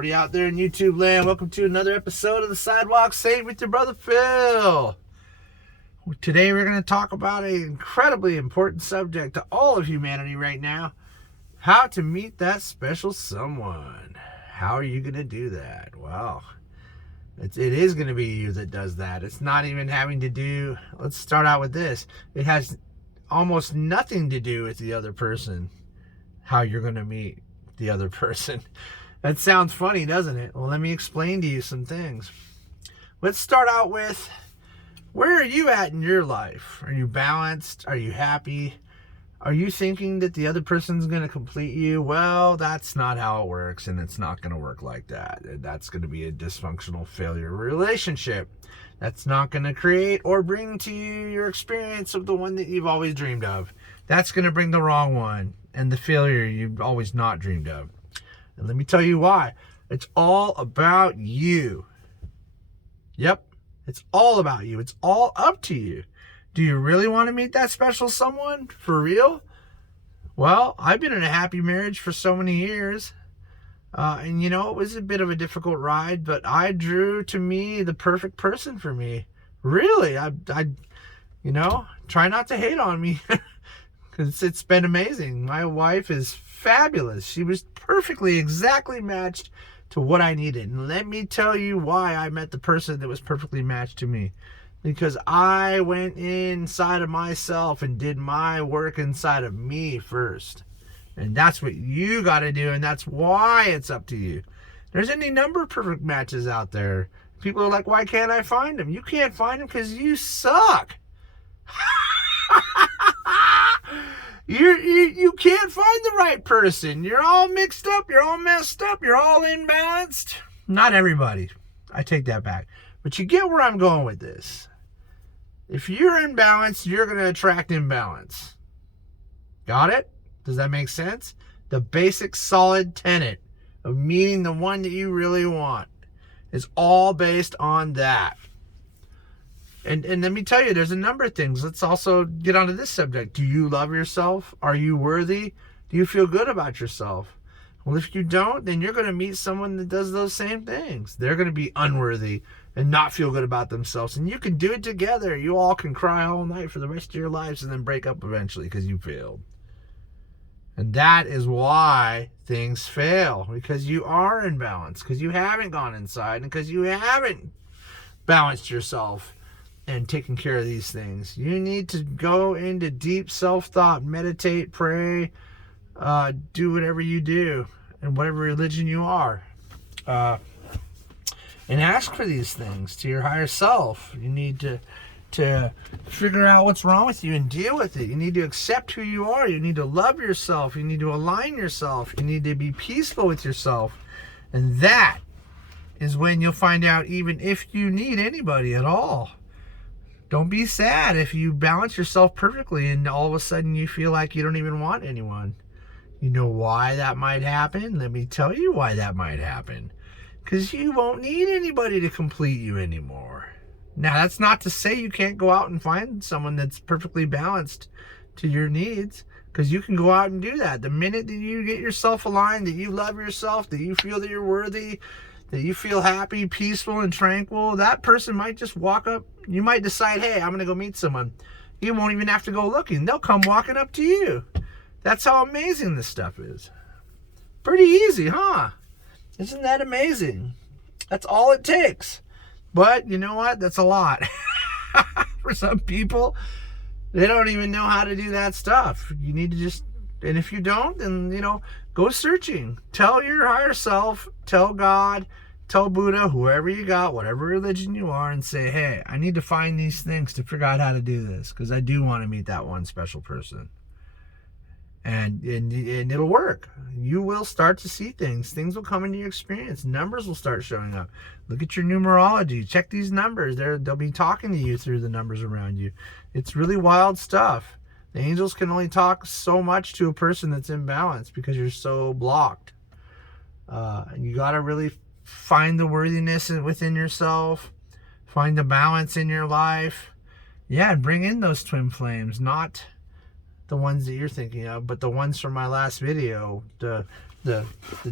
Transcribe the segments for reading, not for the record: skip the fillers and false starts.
everybody out there in YouTube land. Welcome to another episode of the Sidewalk Saint with your brother Phil. Today we're going to talk about an incredibly important subject to all of humanity right now. How to meet that special someone. How are you going to do that? Well, it is going to be you that does that. It's not even having to do, let's start out with this. It has almost nothing to do with the other person, how you're going to meet the other person. That sounds funny, doesn't it? Well, let me explain to you some things. Let's start out with, where are you at in your life? Are you balanced? Are you happy? Are you thinking that the other person's going to complete you? Well, that's not how it works, and it's not going to work like that. That's going to be a dysfunctional failure relationship. That's not going to create or bring to you your experience of the one that you've always dreamed of. That's going to bring the wrong one and the failure you've always not dreamed of. And let me tell you why. It's all about you. Yep, it's all about you. It's all up to you. Do you really want to meet that special someone? For real? Well, I've been in a happy marriage for so many years. And you know, it was a bit of a difficult ride, but I drew to me the perfect person for me. Really, I try not to hate on me because it's been amazing. My wife is fabulous. She was perfectly, exactly matched to what I needed. And let me tell you why I met the person that was perfectly matched to me. Because I went inside of myself and did my work inside of me first. And that's what you got to do, and that's why it's up to you. There's any number of perfect matches out there. People are like, why can't I find them? You can't find them because you suck. You can't find the right person. You're all mixed up. You're all messed up. You're all imbalanced. Not everybody. I take that back. But you get where I'm going with this. If you're imbalanced, you're going to attract imbalance. Got it? Does that make sense? The basic solid tenet of meeting the one that you really want is all based on that. And let me tell you, there's a number of things. Let's also get onto this subject. Do you love yourself? Are you worthy? Do you feel good about yourself? Well, if you don't, then you're going to meet someone that does those same things. They're going to be unworthy and not feel good about themselves. And you can do it together. You all can cry all night for the rest of your lives and then break up eventually because you failed. And that is why things fail. Because you are in balance. Because you haven't gone inside. And because you haven't balanced yourself and taken care of these things. You need to go into deep self-thought, meditate, pray, do whatever you do, and whatever religion you are. And ask for these things to your higher self. You need to figure out what's wrong with you and deal with it. You need to accept who you are. You need to love yourself. You need to align yourself. You need to be peaceful with yourself. And that is when you'll find out even if you need anybody at all. Don't be sad if you balance yourself perfectly and all of a sudden you feel like you don't even want anyone. You know why that might happen? Let me tell you why that might happen. Because you won't need anybody to complete you anymore. Now, that's not to say you can't go out and find someone that's perfectly balanced to your needs. Because you can go out and do that. The minute that you get yourself aligned, that you love yourself, that you feel that you're worthy, that you feel happy, peaceful, and tranquil, that person might just walk up. You might decide, hey, I'm going to go meet someone. You won't even have to go looking. They'll come walking up to you. That's how amazing this stuff is. Pretty easy, huh? Isn't that amazing? That's all it takes. But you know what? That's a lot. For some people, they don't even know how to do that stuff. You need to just, and if you don't, then, go searching. Tell your higher self, tell God, tell Buddha, whoever you got, whatever religion you are, and say, hey, I need to find these things to figure out how to do this, because I do want to meet that one special person. And it'll work. You will start to see things. Things will come into your experience. Numbers will start showing up. Look at your numerology. Check these numbers. They'll be talking to you through the numbers around you. It's really wild stuff. The angels can only talk so much to a person that's imbalanced because you're so blocked. And you got to really find the worthiness within yourself. Find the balance in your life. Yeah, and bring in those twin flames. Not the ones that you're thinking of, but the ones from my last video. The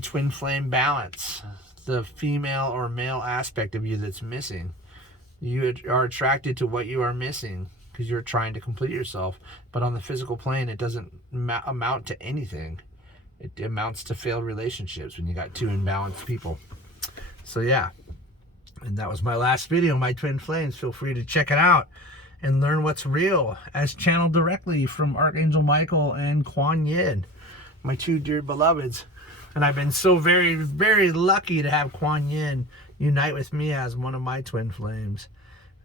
twin flame balance. the female or male aspect of you that's missing. You are attracted to what you are missing because you're trying to complete yourself. But on the physical plane, it doesn't amount to anything. It amounts to failed relationships when you got two imbalanced people. So yeah, and that was my last video, my twin flames. Feel free to check it out and learn what's real as channeled directly from Archangel Michael and Kuan Yin, my two dear beloveds. And I've been so very, very lucky to have Kuan Yin unite with me as one of my twin flames.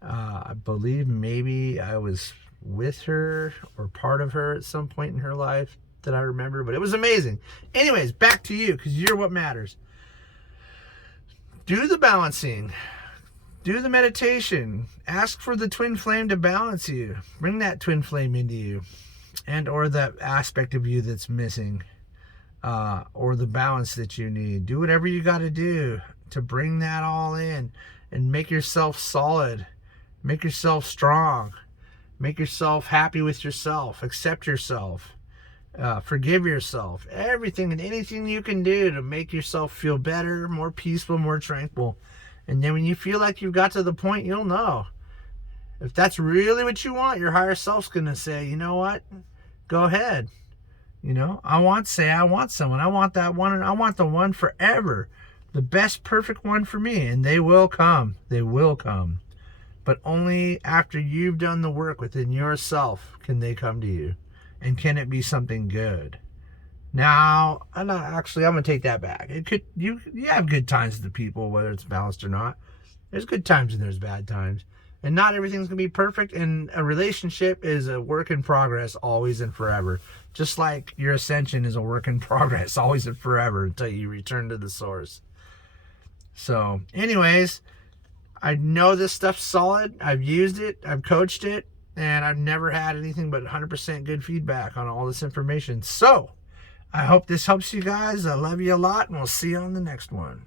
I believe maybe I was with her or part of her at some point in her life that I remember, but it was amazing. Anyways, back to you, because you're what matters. Do the balancing. Do the meditation. Ask for the twin flame to balance you. Bring that twin flame into you, and or that aspect of you that's missing, or the balance that you need. Do whatever you got to do to bring that all in and make yourself solid. Make yourself strong. Make yourself happy with yourself. Accept yourself. Forgive yourself. Everything and anything you can do to make yourself feel better, more peaceful, more tranquil. And then when you feel like you've got to the point, you'll know. If that's really what you want, your higher self's going to say, you know what? Go ahead. You know, I want someone. I want that one, and I want the one forever. The best, perfect one for me. And they will come. They will come. But only after you've done the work within yourself can they come to you. And can it be something good? Now, I'm going to take that back. It could, you have good times with the people, whether it's balanced or not. There's good times and there's bad times. And not everything's going to be perfect. And a relationship is a work in progress, always and forever. Just like your ascension is a work in progress, always and forever, until you return to the source. So, anyways, I know this stuff's solid. I've used it. I've coached it. And I've never had anything but 100% good feedback on all this information. So, I hope this helps you guys. I love you a lot, and we'll see you on the next one.